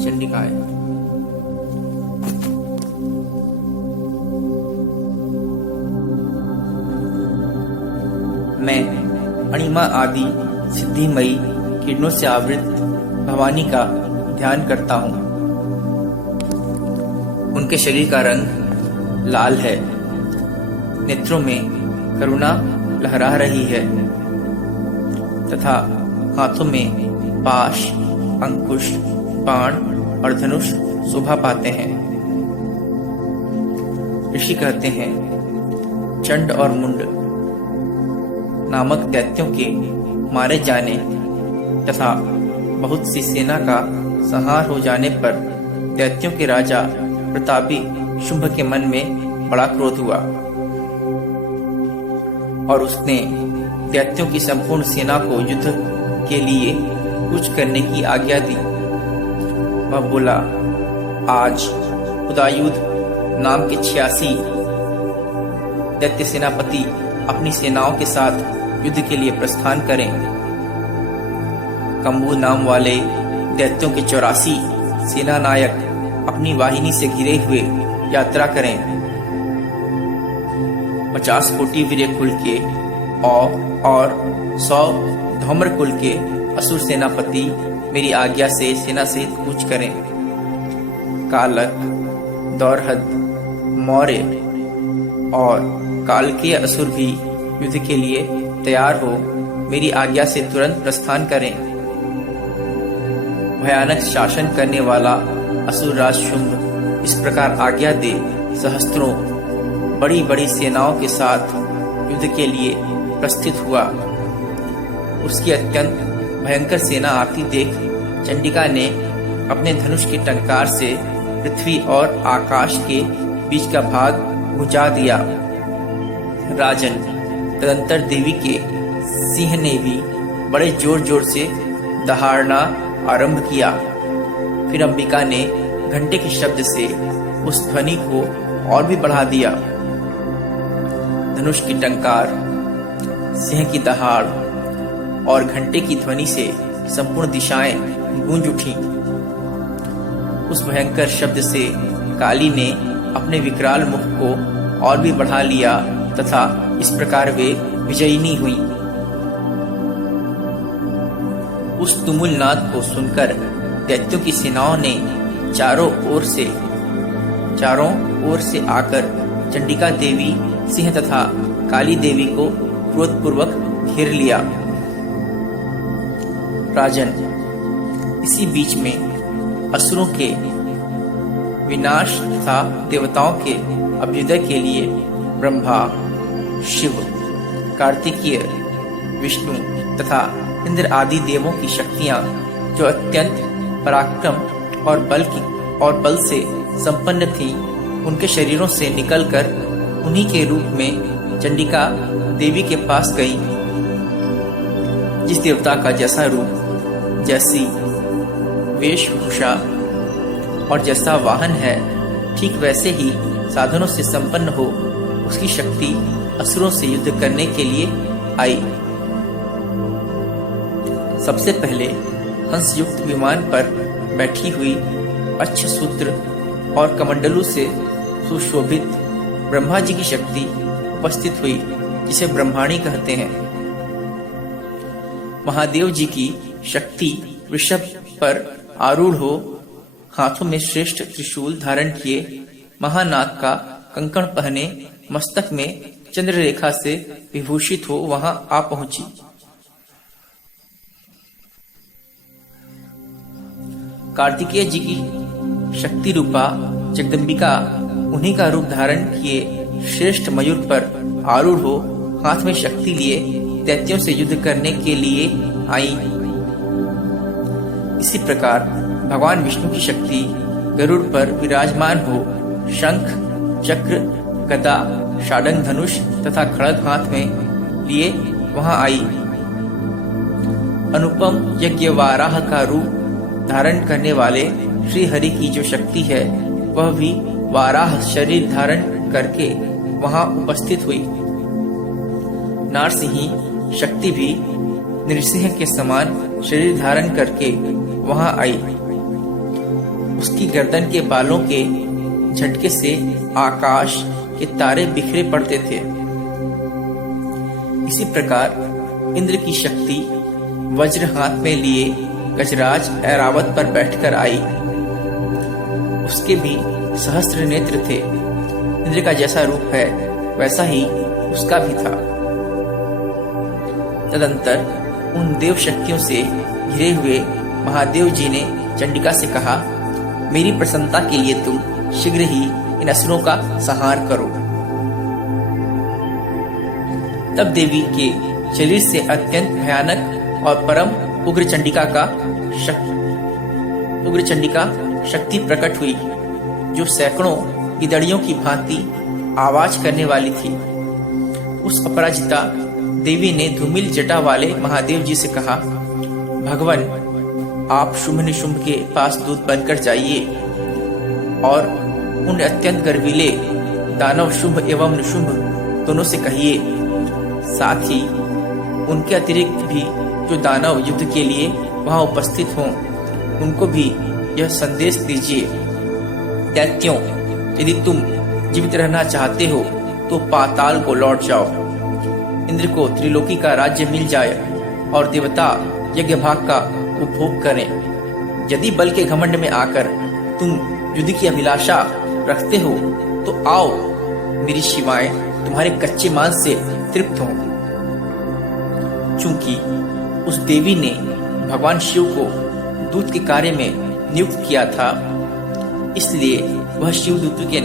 चंडिकाय। मैं अणिमा आदि सिद्धिमयी किरणों से आवृत भवानी का ध्यान करता हूँ। उनके शरीर का रंग लाल है, नेत्रों में करुणा लहरा रही है तथा हाथों में पाश, अंकुश, बाण और धनुष शोभा पाते हैं। ऋषि कहते हैं, चंड और मुंड नामक दैत्यों के मारे जाने तथा बहुत सी सेना का संहार हो जाने पर दैत्यों के राजा प्रतापी शुंभ के मन में बड़ा क्रोध हुआ और उसने दैत्यों की संपूर्ण सेना को युद्ध के लिए कूच करने की आज्ञा दी। वह बोला, आज उदायुध नाम के 86 दैत्य सेनापति अपनी सेनाओं के साथ युद्ध के लिए प्रस्थान करें। कंबू नाम वाले दैत्यों के 84 सेना नायक अपनी वाहिनी से घिरे हुए यात्रा करें। 50 कोटि वीर्य कुल के और 100 धौम्र कुल के असुर सेनापति मेरी आज्ञा से सेना सहित कूच करें। कालक, दौरहद, मौर्य और काल के असुर भी युद्ध के लिए तैयार हो मेरी आज्ञा से तुरंत प्रस्थान करें। भयानक शासन करने वाला असुरराज शुंभ इस प्रकार आज्ञा दे सहस्त्रों बड़ी बड़ी सेनाओं के साथ युद्ध के लिए प्रस्थित हुआ। उसकी अत्यंत भयंकर सेना आती देख चंडिका ने अपने धनुष की टंकार से पृथ्वी और आकाश के बीच का भाग बुझा दिया। राजन, तदंतर देवी के सिंह ने भी बड़े जोर जोर से दहाड़ना आरंभ किया। फिर अंबिका ने घंटे के शब्द से उस ध्वनि को और भी बढ़ा दिया। धनुष की टंकार, सिंह की दहाड़ और घंटे की ध्वनि से संपूर्ण दिशाएं गूंज उठी। उस भयंकर शब्द से काली ने अपने विकराल मुख को और भी बढ़ा लिया तथा इस प्रकार वे विजयिनी हुई। उस तुमुल नाद को सुनकर दैत्यों की सेनाओं ने चारों ओर से आकर चंडिका देवी, सिंह तथा काली देवी को क्रोधपूर्वक घेर लिया। राजन, इसी बीच में असुरों के विनाश तथा देवताओं के अभ्युदय के लिए ब्रह्मा, शिव, कार्तिकेय, विष्णु तथा इंद्र आदि देवों की शक्तियां जो अत्यंत पराक्रम और बल से संपन्न थीं, उनके शरीरों से निकलकर उन्हीं के रूप में चंडिका देवी के पास गई। जिस देवता का जैसा रूप, जैसी वेशभूषा और जैसा वाहन है, ठीक वैसे ही साधनों से संपन्न हो उसकी शक्ति असुरों से युद्ध करने के लिए आई। सबसे पहले हंस युक्त विमान पर बैठी हुई अक्षसूत्र और कमंडलू से सुशोभित ब्रह्मा जी की शक्ति उपस्थित हुई, जिसे ब्रह्माणी कहते हैं। महादेव जी की शक्ति वृषभ पर आरूढ़ हो, हाथों में श्रेष्ठ त्रिशूल धारण किए, महानाग का कंकण पहने, मस्तक में चंद्र रेखा से विभूषित हो वहां आ पहुंची। कार्तिकेय जी की शक्ति रूपा जगदम्बिका उन्हीं का रूप धारण किए श्रेष्ठ मयूर पर आरूढ़ हो, हाथ में शक्ति लिए दैत्यों से युद्ध करने के लिए आई। इसी प्रकार भगवान विष्णु की शक्ति गरुड़ पर विराजमान हो, शंख, चक्र, गदा, शाडंग धनुष तथा खड़ग हाथ में लिए वहां आई। अनुपम यज्ञवाराह का रूप धारण करने वाले श्री हरि की जो शक्ति है, वह भी वाराह शरीर धारण करके वहां उपस्थित हुई। नारसिंही शक्ति भी नृसिंह के समान शरीर धारण करके वहां आई। उसकी गर्दन के बालों के झटके से आकाश के तारे बिखरे पड़ते थे। इसी प्रकार इंद्र की शक्ति वज्र हाथ में लिए गजराज ऐरावत पर बैठकर आई। उसके भी सहस्त्र नेत्र थे। इंद्र का जैसा रूप है वैसा ही उसका भी था। तदंतर उन देव शक्तियों से घिरे हुए महादेव जी ने चंडिका से कहा, मेरी प्रसन्नता के लिए तुम शीघ्र ही इन असुरों का संहार करो। तब देवी के शरीर से अत्यंत भयानक और परम उग्र चंडिका शक्ति प्रकट हुई, जो सैकड़ों गिदड़ियों की भांति आवाज करने वाली थी। उस अपराजिता देवी ने धूमिल जटा वाले महादेव जी से कहा, भगवान, आप शुंभ निशुंभ के पास दूत बनकर जाइए और उन अत्यंत गर्वीले दानव शुंभ एवं निशुंभ दोनों से कहिए, साथ ही उनके अतिरिक्त भी जो दानव युद्ध के लिए वहां उपस्थित हों, उनको भी यह संदेश दीजिए, दैत्यों, यदि तुम जीवित रहना चाहते हो तो पाताल को लौट जाओ। इंद्र को त्रिलोकी का राज्य मिल जाए और देवता यज्ञ भाग का उपभोग करें। यदि बल के घमंड में आकर तुम युद्ध की अभिलाषा रखते हो तो आओ, मेरी शिवाएं तुम्हारे कच्चे मांस से तृप्त हों। चूंकि उस देवी ने भगवान शिव को दूत के कार्य में नियुक्त किया था, इसलिए वह शिवदूती के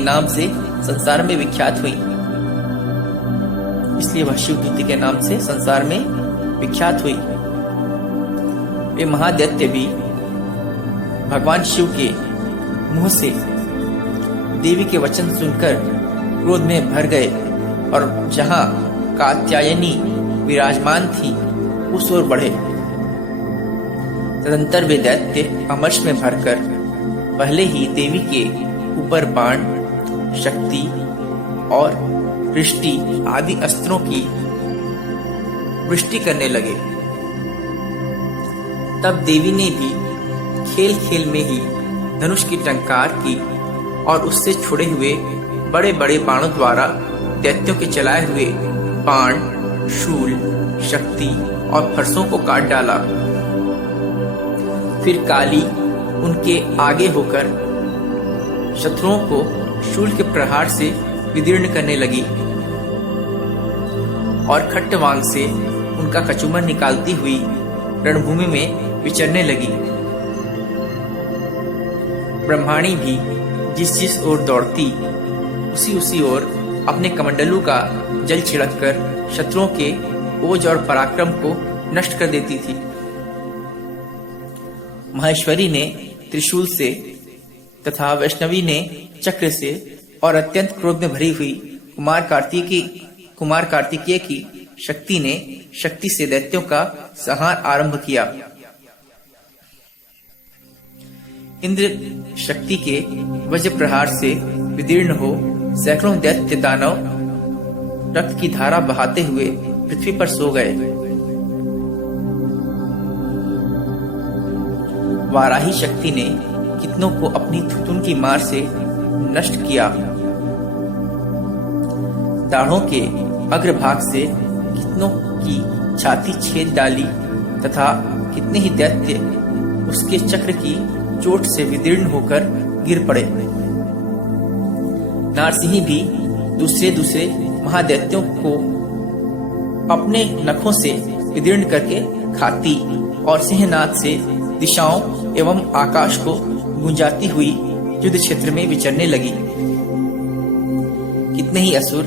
नाम से संसार में विख्यात हुई। वे महादैत्य भी भगवान शिव के मुंह से देवी के वचन सुनकर क्रोध में भर गए और जहां कात्यायनी विराजमान थी उस ओर बढ़े। तदंतर वे दैत्य अमर्ष में भरकर पहले ही देवी के ऊपर बाण, शक्ति और वृष्टि आदि अस्त्रों की वृष्टि करने लगे। तब देवी ने भी खेल खेल में ही धनुष की टंकार की और उससे छुड़े हुए बड़े बड़े बाणों द्वारा दैत्यों के चलाए हुए बाण, शूल, शक्ति और फरसों को काट डाला। फिर काली उनके आगे होकर शत्रुओं को शूल के प्रहार से विदीर्ण करने लगी और खट्टवांग से उनका कचूमर निकालती हुई रणभूमि में विचरने लगी। ब्रह्माणी भी जिस ओर दौड़ती उसी ओर अपने कमंडलू का जल छिड़ककर शत्रुओं के ओज और पराक्रम को नष्ट कर देती थी। महेश्वरी ने त्रिशूल से तथा वैष्णवी ने चक्र से और अत्यंत क्रोध में भरी हुई कुमार कार्तिकेय की शक्ति ने शक्ति से दैत्यों का संहार आरंभ किया। इंद्र शक्ति के वज्र प्रहार से विदीर्ण हो सैकड़ों दैत्य दानव रक्त की धारा बहाते हुए पृथ्वी पर सो गए। वाराही शक्ति ने कितनों को अपनी थुतुन की मार से नष्ट किया। दाढ़ों के अग्रभाग से कितनों की छाती छेद डाली तथा कितने ही दैत्य उसके चक्र की चोट से विदीर्ण होकर गिर पड़े। नारसिंही भी दूसरे महादैत्यों को अपने नखों से विदीर्ण करके खाती और सिंहनाद से दिशाओं एवं आकाश को गुंजाती हुई युद्ध क्षेत्र में विचरने लगी। कितने ही असुर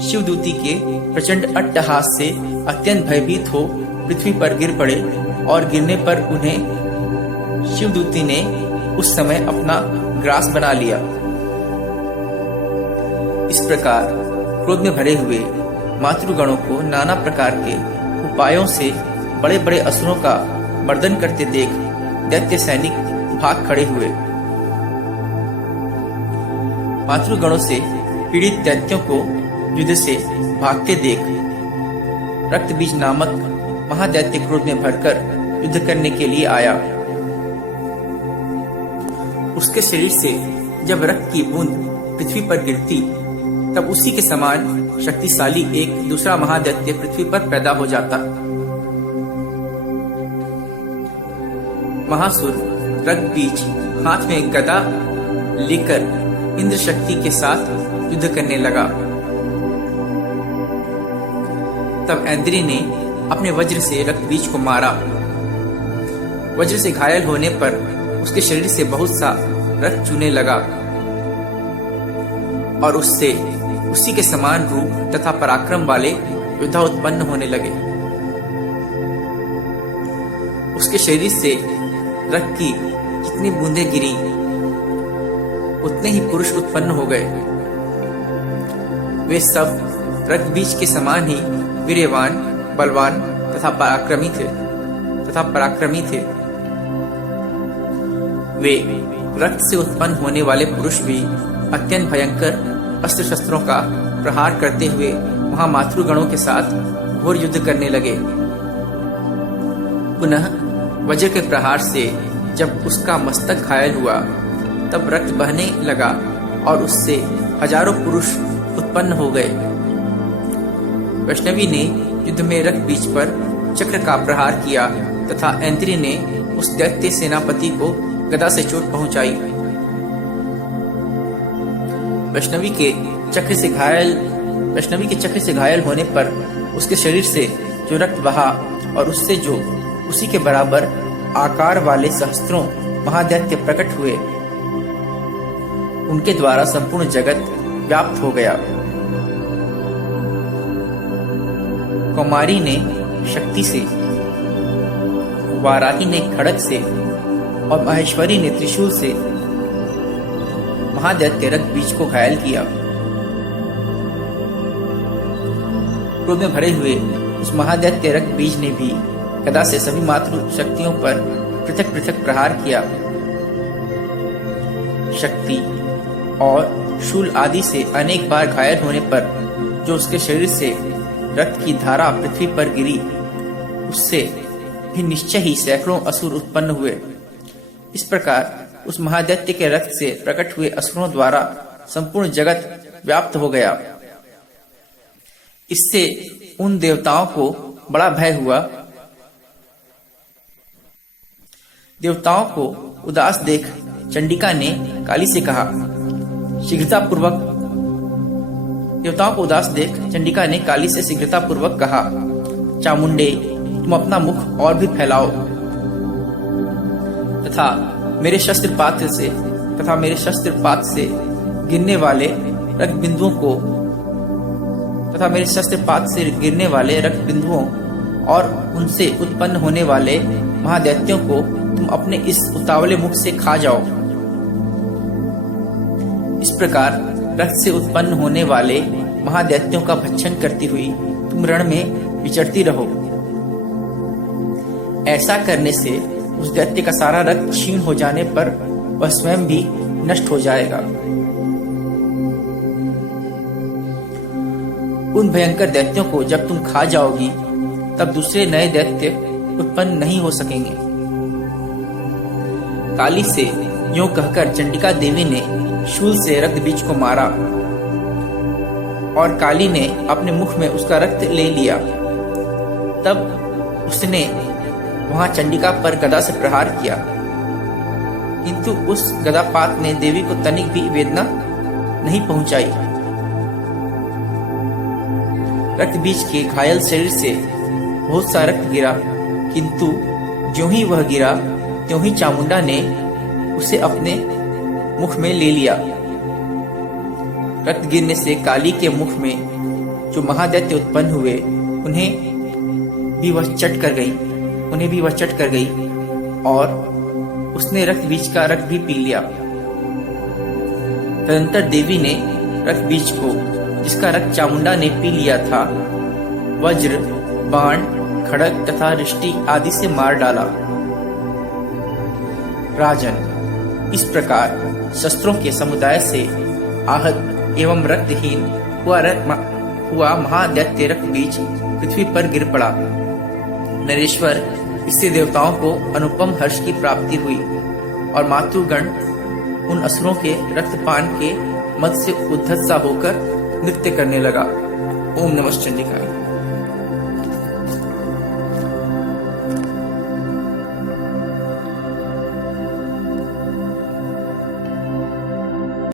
शिवदूती के प्रचंड अट्टहास से अत्यंत भयभीत हो पृथ्वी पर गिर पड़े और गिरने पर उन्हें शिवदूती ने उस समय अपना ग्रास बना लिया। इस प्रकार क्रोध में भरे हुए मातृगणों को नाना प्रकार के उपायों से बड़े बड़े असुरों का मर्दन करते देख दैत्य सैनिक भाग खड़े हुए। मातृगणों से पीड़ित दैत्यों को युद्ध से भागते देख रक्तबीज नामक महादैत्य क्रोध में भरकर युद्ध करने के लिए आया। उसके शरीर से जब रक्त की बूंद पृथ्वी पर गिरती तब उसी के समान शक्तिशाली एक दूसरा महादैत्य पृथ्वी पर पैदा हो जाता। महासुर रक्तबीज हाथ में गदा लेकर इंद्र शक्ति के साथ युद्ध करने लगा। तब ऐन्द्री ने अपने वज्र से रक्तबीज को मारा। वज्र से घायल होने पर उसके शरीर से बहुत सा रक्त चूने लगा और उससे उसी के समान रूप तथा पराक्रम वाले योद्धा उत्पन्न होने लगे। उसके शरीर से रक्त की जितनी बूंदें गिरी उतने ही पुरुष उत्पन्न हो गए। वे सब रक्तबीज के समान ही वीर्यवान, बलवान तथा पराक्रमी थे। वे रक्त से उत्पन्न होने वाले पुरुष भी अत्यंत भयंकर अस्त्र शस्त्रों का प्रहार करते हुए महामातृगणों के साथ घोर युद्ध करने लगे। पुनः वज्र के प्रहार से जब उसका मस्तक घायल हुआ तब रक्त बहने लगा और उससे हजारों पुरुष उत्पन्न हो गए। वैष्णवी ने युद्ध में रक्तबीज पर चक्र का प्रहार किया तथा ऐन्द्री ने उस दैत्य सेनापति को गदा से चोट पहुंचाई। वैष्णवी के चक्र से घायल होने पर उसके शरीर से जो रक्त बहा और उससे जो उसी के बराबर आकार वाले सहस्त्रों महादैत्य प्रकट हुए, उनके द्वारा संपूर्ण जगत व्याप्त हो गया। कौमारी ने शक्ति से, वाराही ने खड़ग से और माहेश्वरी ने त्रिशूल से महादैत्य रक्तबीज को घायल किया। क्रोध में भरे हुए उस महादैत्य रक्तबीज ने भी गदा से सभी मातृ शक्तियों पर पृथक पृथक प्रहार किया। शक्ति और शूल आदि से अनेक बार घायल होने पर जो उसके शरीर से रक्त की धारा पृथ्वी पर गिरी, उससे भी निश्चय ही सैकड़ों असुर उत्पन्न हुए। इस प्रकार उस महादैत्य के रक्त से प्रकट हुए असुरों द्वारा संपूर्ण जगत व्याप्त हो गया। इससे उन देवताओं को बड़ा भय हुआ। देवताओं को उदास देख चंडिका ने काली से कहा, शीघ्रतापूर्वक कहा, चामुंडे, तुम अपना मुख और भी फैलाओ तथा मेरे शस्त्रपात से गिरने वाले रक्त बिंदुओं और उनसे उत्पन्न होने वाले महादैत्यों को तुम अपने इस उतावले मुख से खा जाओ। इस प्रकार रक्त से उत्पन्न होने वाले महादैत्यों का भक्षण करती हुई तुम रण में विचरती रहो। ऐसा करने से उस दैत्य का सारा रक्त क्षीण हो जाने पर वह स्वयं भी नष्ट हो जाएगा। उन भयंकर दैत्यों को जब तुम खा जाओगी तब दूसरे नए दैत्य उत्पन्न नहीं हो सकेंगे। काली से यूं कहकर चंडिका देवी ने शूल से रक्तबीज को मारा और काली ने अपने मुख में उसका रक्त ले लिया। तब उसने वहां चंडिका पर गदा से प्रहार किया, किंतु उस गदापात ने देवी को तनिक भी वेदना नहीं पहुंचाई। रक्तबीज के घायल शरीर से बहुत सा रक्त गिरा, किंतु ज्यों ही वह गिरा त्यों ही चामुंडा ने उसे अपने मुख में ले लिया। रक्त गिरने से काली के मुख में जो महादैत्य उत्पन्न हुए उन्हें भी वह चट कर गई और उसने रक्तबीज का रक्त भी पी लिया। तदंतर देवी ने रक्तबीज को, जिसका रक्त चामुंडा ने पी लिया था, वज्र, बाण, खड़ग तथा रिष्टि आदि से मार डाला। राजन, इस प्रकार शस्त्रों के समुदाय से आहत एवं रक्तहीन हुआ महादैत्य रक्तबीज पृथ्वी पर गिर पड़ा। नरेश्वर, इससे देवताओं को अनुपम हर्ष की प्राप्ति हुई और मातृगण उन असुरों के रक्तपान के मद से उद्धत सा होकर नृत्य करने लगा। ओम नमः चंडिकाय।